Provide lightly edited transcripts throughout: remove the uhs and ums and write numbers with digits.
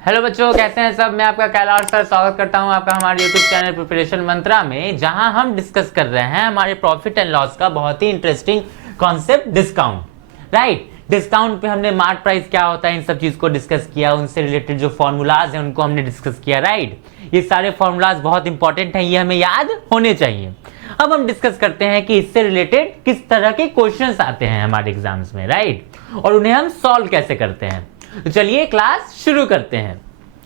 Hello बच्चों, कैसे हैं सब। मैं आपका कैलाश सर स्वागत करता हूं आपका हमारे यूट्यूब चैनल प्रिपरेशन मंत्रा में, जहां हम डिस्कस कर रहे हैं हमारे प्रॉफिट एंड लॉस का बहुत ही interesting concept discount. Right, discount पे हमने मार्क प्राइस क्या होता है इन सब चीज को डिस्कस किया, उनसे रिलेटेड जो फॉर्मूलाज हैं उनको हमने डिस्कस किया। राइट, ये सारे फॉर्मूलाज बहुत इंपॉर्टेंट हैं, ये हमें याद होने चाहिए। अब हम डिस्कस करते हैं कि इससे रिलेटेड किस तरह के क्वेश्चंस आते हैं हमारे एग्जाम्स में। राइट, और उन्हें हम सॉल्व कैसे करते हैं। तो चलिए क्लास शुरू करते हैं।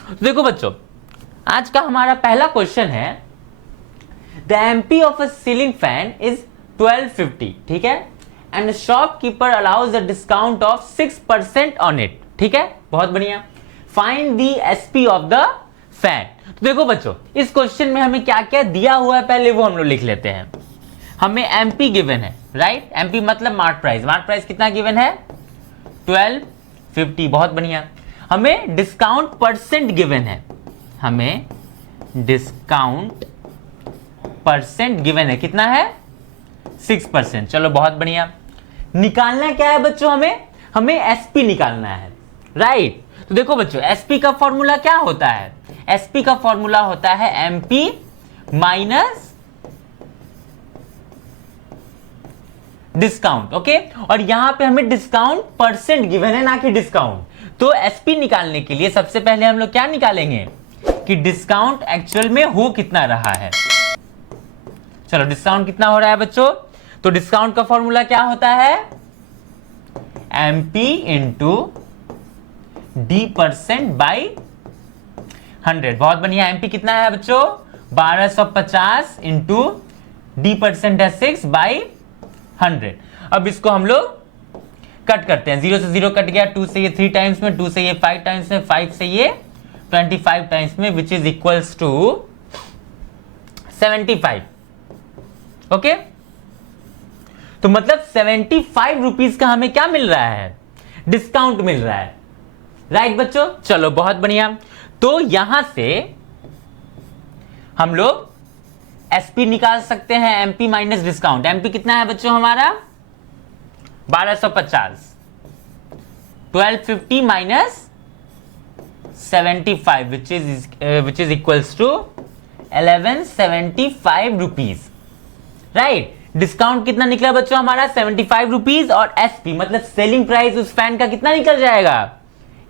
तो देखो बच्चों, आज का हमारा पहला क्वेश्चन है, the MP of a ceiling fan is 1250, ठीक है, and shopkeeper allows a discount of 6% on it. ठीक है, बहुत बढ़िया। Find the SP of the fan. तो देखो बच्चों, इस क्वेश्चन में हमें क्या क्या दिया हुआ है पहले वो हम लोग लिख लेते हैं। हमें एमपी गिवन है, राइट, एमपी मतलब मार्क प्राइस। मार्क प्राइस कितना गिवन है? 1250, बहुत बढ़िया। हमें डिस्काउंट परसेंट गिवन है, हमें डिस्काउंट परसेंट गिवन है, कितना है? 6%। चलो बहुत बढ़िया। निकालना क्या है बच्चों? हमें एसपी निकालना है। राइट, तो देखो बच्चों, एसपी का फॉर्मूला क्या होता है? एसपी का फॉर्मूला होता है एमपी माइनस डिस्काउंट। ओके, और यहां पे हमें डिस्काउंट परसेंट गिवन है, ना कि डिस्काउंट। तो एसपी निकालने के लिए सबसे पहले हम लोग क्या निकालेंगे कि डिस्काउंट एक्चुअल में हो कितना रहा है। चलो, डिस्काउंट कितना हो रहा है बच्चों? तो डिस्काउंट का फॉर्मूला क्या होता है? MP into D percent by 100। बहुत बढ़िया। एमपी कितना है बच्चों? 1250 इंटू डी परसेंट है 6 बाई 100। अब इसको हम लोग कट करते हैं, 0 से 0 कट गया, 2 से ये 3 टाइम्स में, 2 से ये 5 टाइम्स में, 5 से ये 25 टाइम्स में, which is equals to 75। Okay, तो मतलब 75 रुपीज का हमें क्या मिल रहा है? डिस्काउंट मिल रहा है। राइट बच्चों, चलो बहुत बढ़िया। तो यहां से हम लोग एसपी निकाल सकते हैं, एमपी माइनस डिस्काउंट। एमपी कितना है बच्चों हमारा? 1250। 1250 minus 75 which is equals to 1175 rupees. Right, discount कितना निकला बच्चों हमारा? 75 रुपीज, और एसपी मतलब सेलिंग प्राइस उस फैन का कितना निकल जाएगा?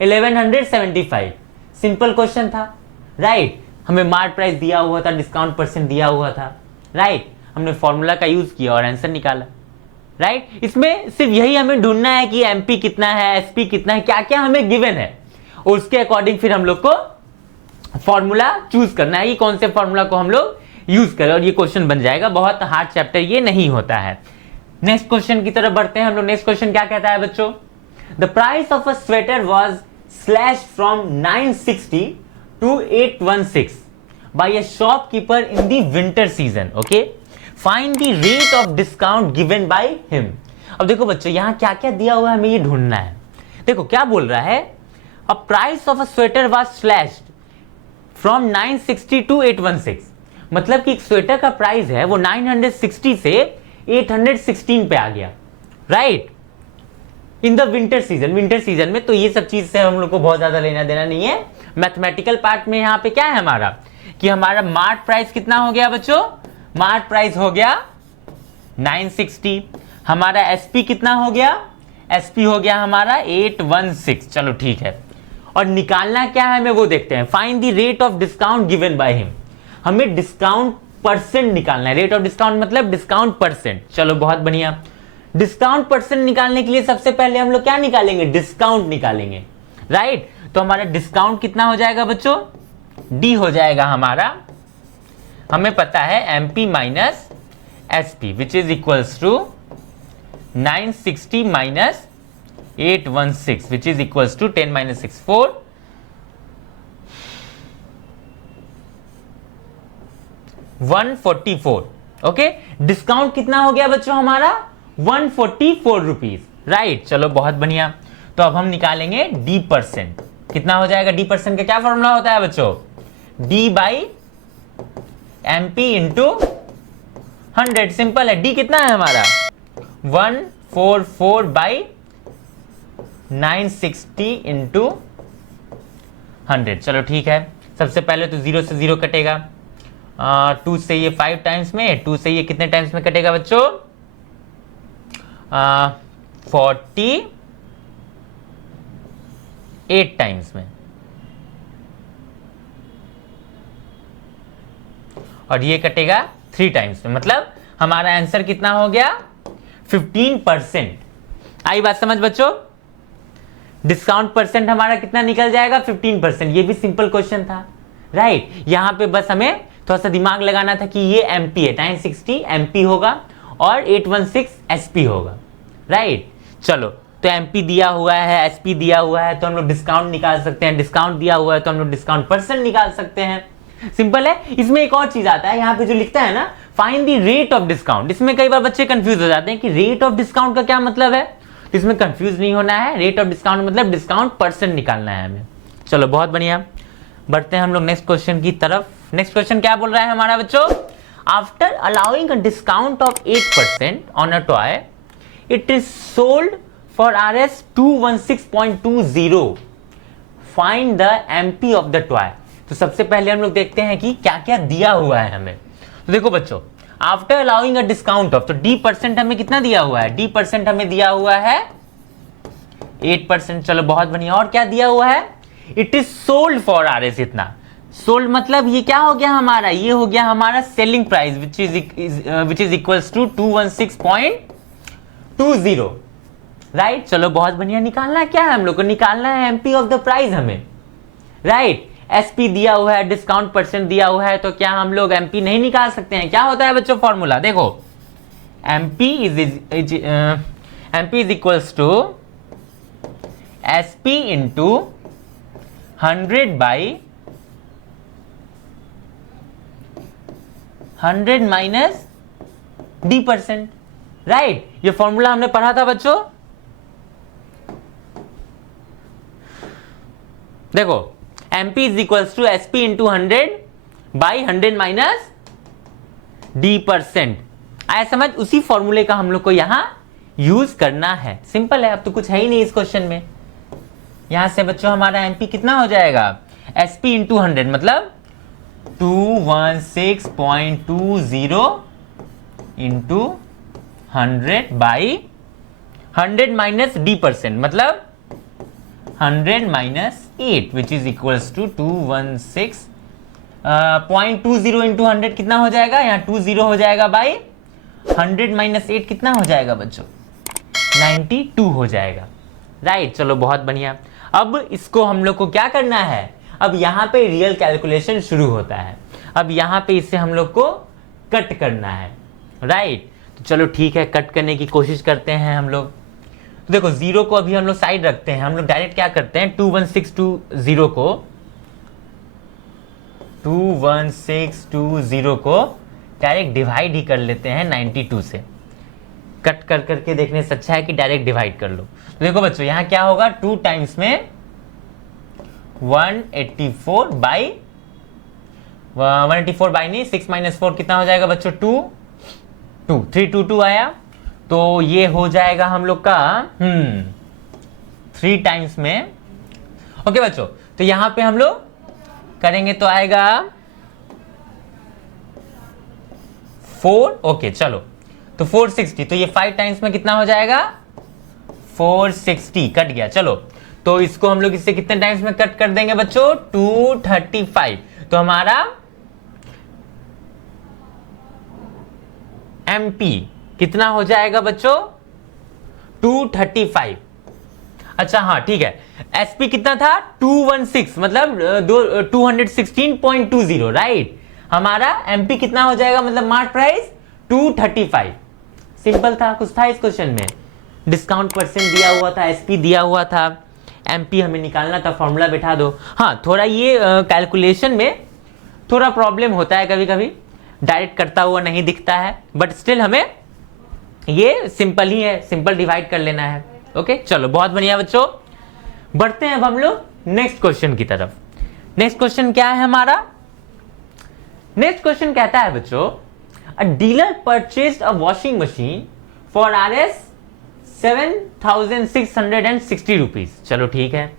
1175। सिंपल क्वेश्चन था। राइट, हमें मार्क प्राइस दिया हुआ था, डिस्काउंट परसेंट दिया हुआ था। राइट, हमने फॉर्मूला का यूज किया और आंसर निकाला। राइट, इसमें सिर्फ यही हमें ढूंढना है कि एमपी कितना है, एसपी कितना है, क्या क्या हमें गिवन है, और उसके अकॉर्डिंग फिर हम लोग को फॉर्मूला चूज करना है कि कौन से फॉर्मूला को हम लोग यूज करें, और ये क्वेश्चन बन जाएगा। बहुत हार्ड चैप्टर ये नहीं होता है। नेक्स्ट क्वेश्चन की तरफ बढ़ते हैं हम लोग। नेक्स्ट क्वेश्चन क्या कहता है बच्चों? The price of a sweater was slash from 960 to 816 by a shopkeeper in the winter season. Okay, find the rate of discount given by him. अब देखो बच्चों, यहां क्या क्या दिया हुआ है हमें ये ढूंढना है। देखो क्या बोल रहा है, a price of a sweater was slashed from 960 to 816। मतलब कि एक स्वेटर का प्राइस है वो 960 से 816 पे आ गया। Right, in the winter season. Winter season में तो ये सब चीज से हम लोग को बहुत ज्यादा लेना देना नहीं है। मैथमेटिकल पार्ट में यहाँ पे क्या है हमारा कि हमारा मार्क प्राइस कितना हो गया बच्चों? मार्क प्राइस हो गया 960। हमारा एसपी कितना हो गया? एसपी हो गया हमारा 816। चलो ठीक है, और निकालना क्या है हमें वो देखते हैं। Find the rate of discount given by him. हमें डिस्काउंट परसेंट निकालना है। रेट ऑफ डिस्काउंट मतलब डिस्काउंट परसेंट। चलो बहुत बढ़िया। डिस्काउंट परसेंट निकालने के लिए सबसे पहले हम लोग क्या निकालेंगे? डिस्काउंट निकालेंगे। राइट, तो हमारा डिस्काउंट कितना हो जाएगा बच्चों? डी हो जाएगा हमारा, हमें पता है MP minus SP which is equals to 960 minus 816 which is equals to 10 minus 6 4 144। Okay, discount कितना हो गया बच्चों हमारा? 144 रुपीज। राइट, चलो बहुत बढ़िया। तो अब हम निकालेंगे डी परसेंट। कितना हो जाएगा डी परसेंट का? क्या फॉर्मूला होता है बच्चों? D by MP into 100। Simple है। डी कितना है हमारा? 144 बाई 960 इंटू 100। चलो ठीक है, सबसे पहले तो 0 से 0 कटेगा, 2 से ये 5 टाइम्स में, 2 से ये कितने टाइम्स में कटेगा बच्चों, 48 टाइम्स में, और ये कटेगा 3 टाइम्स में, मतलब हमारा आंसर कितना हो गया 15%। आई बात समझ बच्चों, डिस्काउंट परसेंट हमारा कितना निकल जाएगा 15%। ये भी सिंपल क्वेश्चन था, राइट। यहां पे बस हमें थोड़ा सा दिमाग लगाना था कि ये एमपी है, 960 एमपी होगा और 816 एसपी होगा, राइट। चलो, तो एमपी दिया हुआ है, एसपी दिया हुआ है, तो हम लोग डिस्काउंट निकाल सकते हैं, डिस्काउंट दिया हुआ है तो हम लोग डिस्काउंट परसेंट निकाल सकते हैं। सिंपल है। इसमें एक और चीज आता है, यहाँ पे जो लिखता है ना find the rate of discount, इसमें कई बार बच्चे कंफ्यूज हो जाते हैं कि रेट ऑफ डिस्काउंट का क्या मतलब है, तो इसमें कंफ्यूज नहीं होना है। रेट ऑफ डिस्काउंट मतलब डिस्काउंट परसेंट निकालना है हमें। चलो बहुत बढ़िया, बढ़ते हैं हम लोग नेक्स्ट क्वेश्चन की तरफ। नेक्स्ट क्वेश्चन क्या बोल रहा है हमारा बच्चों, after allowing a discount of 8% on a toy it is sold for RS 216.20, find the MP of the toy. तो सबसे पहले हम लोग देखते हैं कि क्या क्या दिया हुआ है हमें। तो देखो बच्चों, after allowing a discount of, तो D% हमें कितना दिया हुआ है, D% हमें दिया हुआ है 8%। चलो बहुत बढ़िया, और क्या दिया हुआ है, it is sold for RS इतना। सोल्ड मतलब ये क्या हो गया हमारा, ये हो गया हमारा selling price which is equals to 216.20, right. चलो बहुत बढ़िया, निकालना क्या है हम लोग को, निकालना है एमपी ऑफ द प्राइस हमें, राइट। एसपी दिया हुआ है, डिस्काउंट परसेंट दिया हुआ है, तो क्या हम लोग एमपी नहीं निकाल सकते हैं। क्या होता है बच्चों फॉर्मूला, देखो MP is equals to SP into 100 by 100 minus D%, right. ये फॉर्मूला हमने पढ़ा था बच्चों, देखो MP is equals to SP into 100 by 100 minus D%। आया समझ, उसी फॉर्मूले का हम लोग को यहां यूज करना है। सिंपल है, अब तो कुछ है ही नहीं इस क्वेश्चन में। यहां से बच्चों हमारा MP कितना हो जाएगा, एसपी इंटू 100 मतलब 216.20 इंटू 100 बाई 100 माइनस D% मतलब 100 minus 8 which is equals to 216.20 into 100 कितना हो जाएगा, यहाँ 20 हो जाएगा बाई 100 माइनस 8 कितना हो जाएगा बच्चों, 92 हो जाएगा, राइट। चलो बहुत बढ़िया, अब इसको हम लोग को क्या करना है, अब यहाँ पे रियल कैलकुलेशन शुरू होता है। अब यहाँ पे इसे हम लोग को कट करना है, राइट। तो चलो ठीक है, कट करने की कोशिश करते हैं हम लोग। तो देखो 0 को अभी हम लोग साइड रखते हैं, हम लोग डायरेक्ट क्या करते हैं 21620 को डायरेक्ट डिवाइड ही कर लेते हैं 92 से। कट कर करके देखने से अच्छा है कि डायरेक्ट डिवाइड कर लो। तो देखो बच्चों यहां क्या होगा, 2 टाइम्स में 184 बाई 6 माइनस 4 कितना हो जाएगा बच्चों, 322 आया। तो ये हो जाएगा हम लोग का 3 टाइम्स में। ओके बच्चों, तो यहां पे हम लोग करेंगे तो आएगा 4। ओके चलो, तो 460, तो ये 5 टाइम्स में कितना हो जाएगा 460, कट गया। चलो तो इसको हम लोग इससे कितने टाइम्स में कट कर देंगे बच्चों, 235। तो हमारा एमपी कितना हो जाएगा बच्चों, 235। अच्छा हाँ ठीक है, एसपी कितना था 216 मतलब 216.20, राइट। हमारा एमपी कितना हो जाएगा मतलब मार्क प्राइस 235। सिंपल था, कुछ था इस क्वेश्चन में, डिस्काउंट परसेंट दिया हुआ था, एसपी दिया हुआ था, एमपी हमें निकालना था, फॉर्मूला बैठा दो। हाँ थोड़ा ये कैलकुलेशन में थोड़ा प्रॉब्लम होता है, कभी कभी डायरेक्ट करता हुआ नहीं दिखता है, बट स्टिल हमें ये सिंपल ही है, सिंपल डिवाइड कर लेना है। ओके चलो बहुत बढ़िया बच्चों, बढ़ते हैं अब हम लोग नेक्स्ट क्वेश्चन की तरफ। नेक्स्ट क्वेश्चन क्या है हमारा, नेक्स्ट क्वेश्चन कहता है बच्चों, अ dealer purchased a washing machine for RS 7,660 rupees. चलो ठीक है,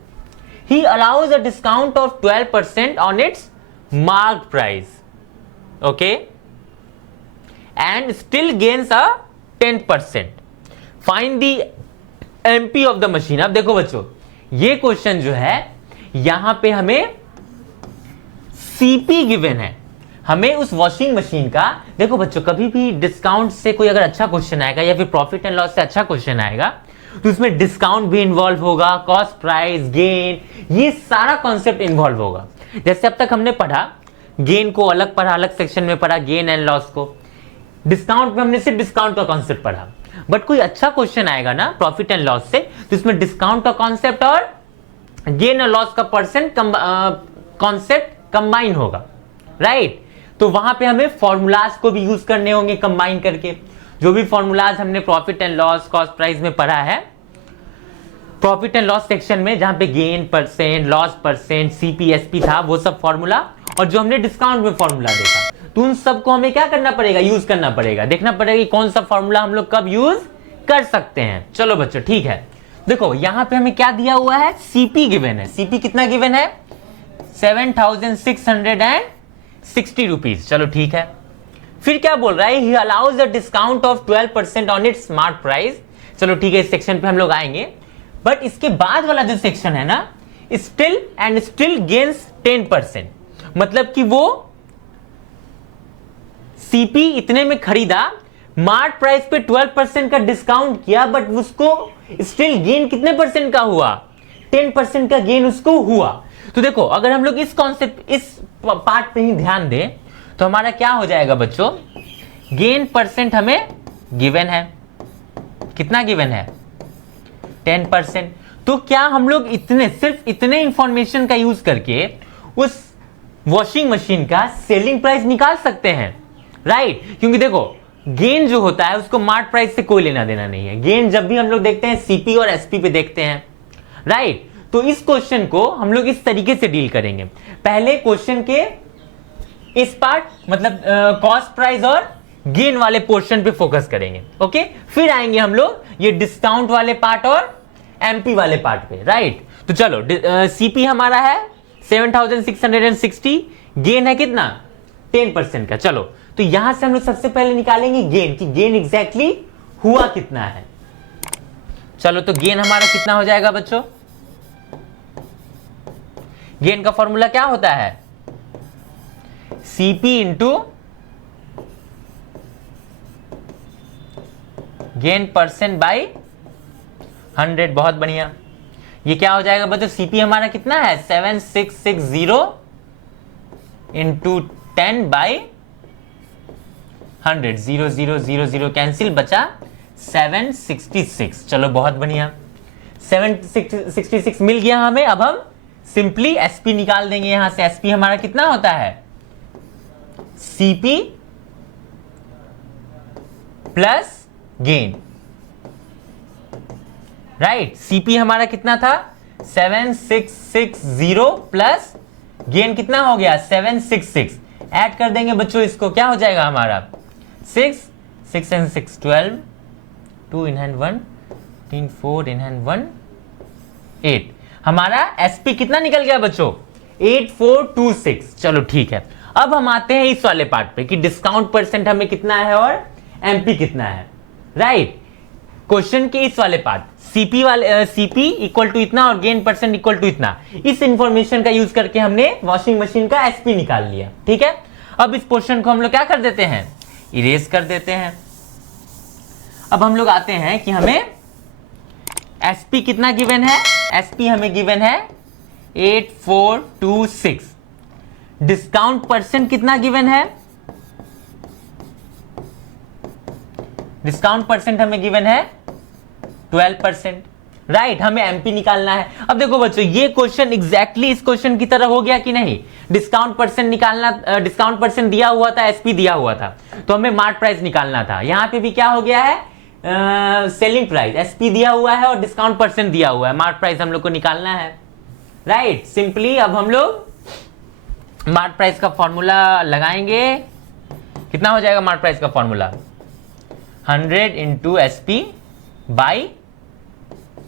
ही allows a discount of 12% on it's mark price, okay, and still gains a 10%. Find the MP of the machine. अब देखो बच्चों, ये क्वेश्चन जो है यहां पे हमें सीपी गिवन है, हमें उस वॉशिंग मशीन का, देखो बच्चों कभी भी डिस्काउंट से कोई अगर अच्छा क्वेश्चन आएगा या फिर प्रॉफिट एंड लॉस से अच्छा क्वेश्चन आएगा तो उसमें डिस्काउंट भी इन्वॉल्व होगा, कॉस्ट प्राइस गेन, ये सारा कॉन्सेप्ट इन्वॉल्व होगा. जैसे अब तक हमने पढ़ा, गेन को अलग पढ़ा, अलग सेक्शन में पढ़ा गेन एंड लॉस को, डिस्काउंट में हमने सिर्फ डिस्काउंट का कॉन्सेप्ट पढ़ा. बट कोई अच्छा क्वेश्चन आएगा ना प्रॉफिट एंड लॉस से तो इसमें डिस्काउंट का कॉन्सेप्ट और गेन और लॉस का परसेंट कॉन्सेप्ट कंबाइन होगा, राइट. तो वहां पे हमें फॉर्मूलाज को भी यूज करने होंगे कंबाइन करके. जो भी फॉर्मूलाज हमने profit and loss, cost price में पढ़ा है, प्रॉफिट एंड लॉस सेक्शन में जहां पे gain percent, loss percent, CPSP था, वो सब फॉर्मूला, और जो हमने डिस्काउंट में फॉर्मूला देखा, तो उन सबको हमें क्या करना पड़ेगा, यूज करना पड़ेगा. देखना पड़ेगा कि कौन सा फॉर्मूला हम लोग कब यूज कर सकते हैं. चलो बच्चों ठीक है, देखो यहां पे हमें क्या दिया हुआ है, सीपी गिवन है. सीपी कितना गिवन है, 7660 रुपीज. चलो ठीक है, फिर क्या बोल रहा है, ही allows a discount of 12% on it's smart price. चलो ठीक है, इस सेक्शन पे हम लोग आएंगे. बट इसके बाद वाला जो सेक्शन है ना, स्टिल गेन्स 10%, मतलब कि वो सीपी इतने में खरीदा, मार्ट प्राइस पे 12% का डिस्काउंट किया, बट उसको स्टिल गेन कितने परसेंट का हुआ, 10% का गेन उसको हुआ. तो देखो अगर हम लोग इस कॉन्सेप्ट, इस पार्ट पे ही ध्यान दें तो हमारा क्या हो जाएगा बच्चों, गेन परसेंट हमें गिवन है, कितना गिवन है, 10%. तो क्या हम लोग सिर्फ इतने इंफॉर्मेशन का यूज करके उस वॉशिंग मशीन का सेलिंग प्राइस निकाल सकते हैं, राइट. क्योंकि देखो गेन जो होता है उसको मार्ट प्राइस से कोई लेना देना नहीं है. गेन जब भी हम लोग देखते हैं सीपी और एसपी पे देखते हैं, राइट. तो इस क्वेश्चन को हम लोग इस तरीके से डील करेंगे. पहले क्वेश्चन के इस पार्ट, मतलब कॉस्ट प्राइस और गेन वाले पोर्शन पे फोकस करेंगे, ओके. फिर आएंगे हम लोग ये डिस्काउंट वाले पार्ट और एमपी वाले पार्ट पे, राइट. तो चलो सीपी हमारा है 7660, गेन है कितना, 10% का. चलो तो यहां से हम लोग सबसे पहले निकालेंगे गेन, कि गेन एग्जैक्टली हुआ कितना है. चलो तो गेन हमारा कितना हो जाएगा बच्चों, गेन का फॉर्मूला क्या होता है, CP into gain percent by 100. बहुत बढ़िया. ये क्या हो जाएगा बच्चों, सीपी हमारा कितना है, 7660 इंटू 10 बाई 100. 0 0 0 0 कैंसिल, बचा 766. चलो बहुत बढ़िया, 766 मिल गया हमें. अब हम सिंपली एसपी निकाल देंगे यहां से. एसपी हमारा कितना होता है, CP plus gain, right. CP हमारा कितना था, 7660 प्लस गेन कितना हो गया, 766. ऐड कर देंगे बच्चों इसको, क्या हो जाएगा हमारा, 6 and 6 12, 2 in hand 1, 3 4 in hand 1, 8. हमारा एसपी कितना निकल गया बच्चों, 8426. चलो ठीक है, अब हम आते हैं इस वाले पार्ट पे कि डिस्काउंट परसेंट हमें कितना है और एमपी कितना है, राइट. क्वेश्चन के इस वाले पार्ट, सीपी इक्वल टू इतना और गेन परसेंट इक्वल टू इतना, इस इंफॉर्मेशन का यूज करके हमने वॉशिंग मशीन का एसपी निकाल लिया, ठीक है. अब इस पोर्शन को हम लोग क्या कर देते हैं, इरेज कर देते हैं. अब हम लोग आते हैं कि हमें एसपी कितना गिवन है, एसपी हमें गिवन है 8426. डिस्काउंट परसेंट कितना गिवन है, डिस्काउंट परसेंट हमें गिवन है 12%, राइट. हमें एमपी निकालना है. अब देखो बच्चों ये क्वेश्चन एग्जैक्टली इस क्वेश्चन की तरह हो गया कि नहीं, डिस्काउंट परसेंट निकालना, डिस्काउंट परसेंट दिया हुआ था, एसपी दिया हुआ था, तो हमें मार्ट प्राइस निकालना था. यहां पे भी क्या हो गया है, सेलिंग प्राइस, एसपी दिया हुआ है और डिस्काउंट परसेंट दिया हुआ है, मार्ट प्राइस हम लोग को निकालना है, राइट. सिंपली अब हम लोग मार्ट प्राइस का फॉर्मूला लगाएंगे. कितना हो जाएगा मार्ट प्राइस का formula, 100 into SP by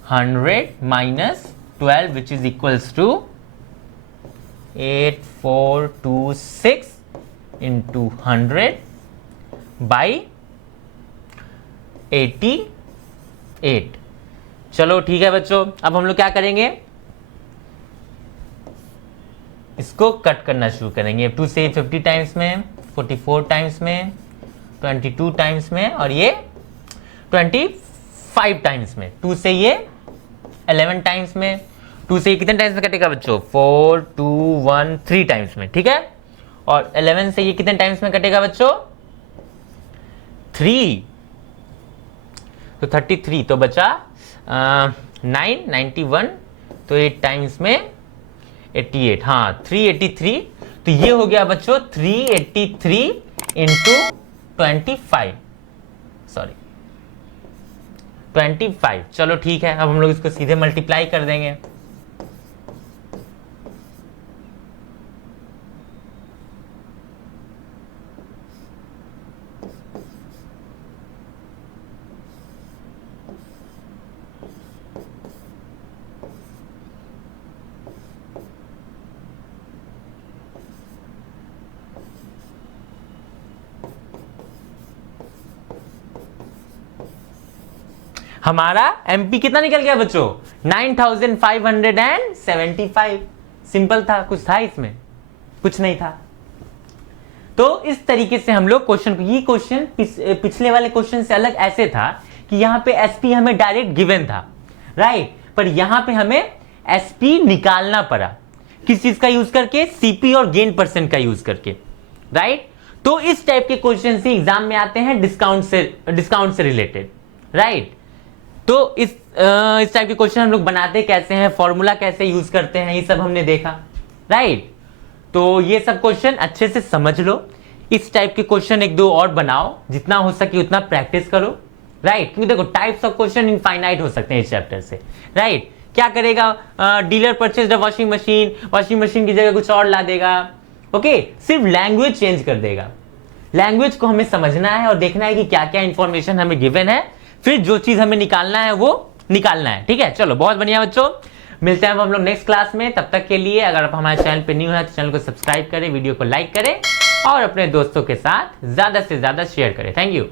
100 minus 12 which is equals to 8426 into 100 by 88। चलो ठीक है बच्चों, अब हम लोग क्या करेंगे, इसको कट करना शुरू करेंगे। 2 से 50 टाइम्स में, 44 टाइम्स में, 22 टाइम्स में, और ये 25 टाइम्स में। 2 से ये 11 टाइम्स में, 2 से ये कितने टाइम्स में कटेगा बच्चों, 4 2 1 3 टाइम्स में, ठीक है। और 11 से ये कितने टाइम्स में कटेगा बच्चों, 3, तो 33, तो बचा 9 91, तो 8 टाइम्स में 88, हाँ 383। तो ये हो गया बच्चों 383 इंटू 25, सॉरी 25। चलो ठीक है, अब हम लोग इसको सीधे मल्टीप्लाई कर देंगे। हमारा एमपी कितना निकल गया बच्चों, 9575। सिंपल था, कुछ था इसमें, कुछ नहीं था। तो इस तरीके से हम लोग क्वेश्चन, ये क्वेश्चन पिछले वाले क्वेश्चन से अलग ऐसे था कि यहां पे एसपी हमें डायरेक्ट गिवन था, राइट, पर यहां पे हमें एसपी निकालना पड़ा। किस चीज का यूज करके, सीपी और गेन परसेंट का यूज करके, राइट। तो इस टाइप के क्वेश्चन से एग्जाम में आते हैं डिस्काउंट से रिलेटेड, राइट। तो इस टाइप के क्वेश्चन हम लोग बनाते कैसे हैं, फॉर्मूला कैसे यूज करते हैं, ये सब हमने देखा, राइट। तो ये सब क्वेश्चन अच्छे से समझ लो। इस टाइप के क्वेश्चन एक दो और बनाओ, जितना हो सके उतना प्रैक्टिस करो, राइट। क्योंकि देखो टाइप्स ऑफ क्वेश्चन इनफाइनाइट हो सकते हैं इस चैप्टर से, राइट। क्या करेगा, dealer purchase the washing machine की जगह कुछ और ला देगा, ओके, सिर्फ लैंग्वेज चेंज कर देगा। लैंग्वेज को हमें समझना है और देखना है कि क्या क्या इंफॉर्मेशन हमें गिवन है, फिर जो चीज हमें निकालना है वो निकालना है, ठीक है। चलो बहुत बढ़िया बच्चों, मिलते हैं हम लोग नेक्स्ट क्लास में। तब तक के लिए अगर आप हमारे चैनल पे न्यू है तो चैनल को सब्सक्राइब करें, वीडियो को लाइक करें और अपने दोस्तों के साथ ज्यादा से ज्यादा शेयर करें। Thank you.